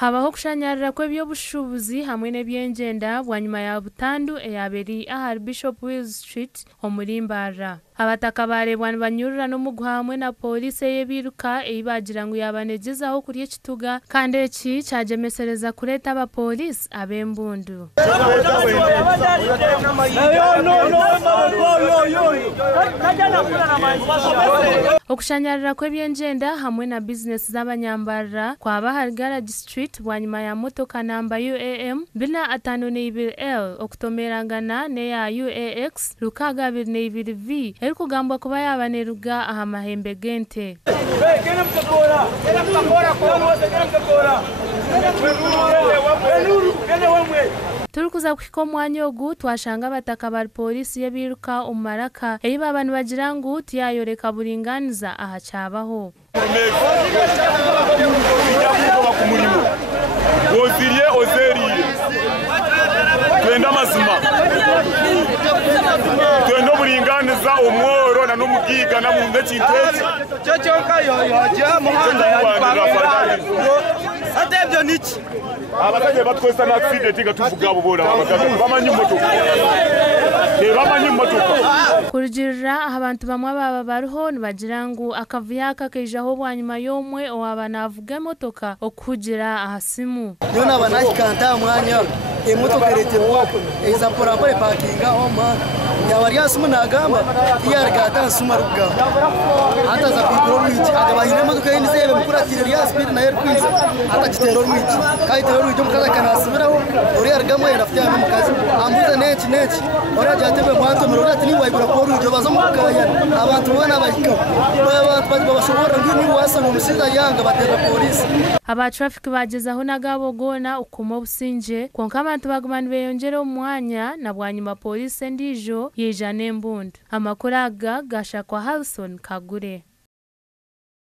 habaho kushanyarira kw'ebyobushubuzi hamwe n'ebyengyenda bwanyuma ya butandu eyaberi ahari Bishop Willis Street omuri Mbarara. Abataka barebwa nibanyurura n'omugwa hamwe na Pooriisi eyebiruka eyibagira ngu yabanegezaho kuri ekituga kandi eki kyajemesereza kureeta abapooliisi ab'embundu. Okushanyarira kw'ebyengyenda hamwe na business z'abanyambarara kwaba hari Garage Street bwanyuma ya motoka namba UAM 252L okutomerangana neya UAX 622V erikugambwa kuba yabaneruga aha mahembe g'ente. Turikuza kuhika omwanya ogu twashanga abataka ba Pooriisi yebiruka omu maraka eyi baba nibagira ngu tiyayoreka buringaniza aha kyabaho. Woziriye ozeriye twenda amazima twenda oburinganiza omworo na n'omugiga na munde kintu eki cyo muhanda atebyo niki abasajja batwesa na accident nga tuvuga bubora bamanyi motoka kurugirira abantu bamwe baba bariho nibagira ngu akavuyo kakaijaho bwanyuma y'omwe owaba navuga emotoka okugira aha simu yo naba nakikanta mwanya emotoka eretebwa eizampora mpore parkinga oma yaba ryasimu nagamba iyarigata nsuma rugamba hataza kwigura orwigi agabahina emotoka yindi zebe mukuratire rya speed nayo rwiza atakitera orwigi kayitera orwigi omukazi akanasubiraho ori arigamo yenda afite yame mukazi ambuze neki ori ajatebe mwatomero ati niwayigura ko orwigi bazo mukaya abantu bana bahika abantu babashobora ngini wasa no musiza yanga batera Pooriisi aba traffic bagezaho nagabo gona ukuma obusinje konka abantu bagumana beyongere omwanya na bwanyuma Pooriisi endijo yeja n'embundu amakuru aga gashakwa Harrison Kagure.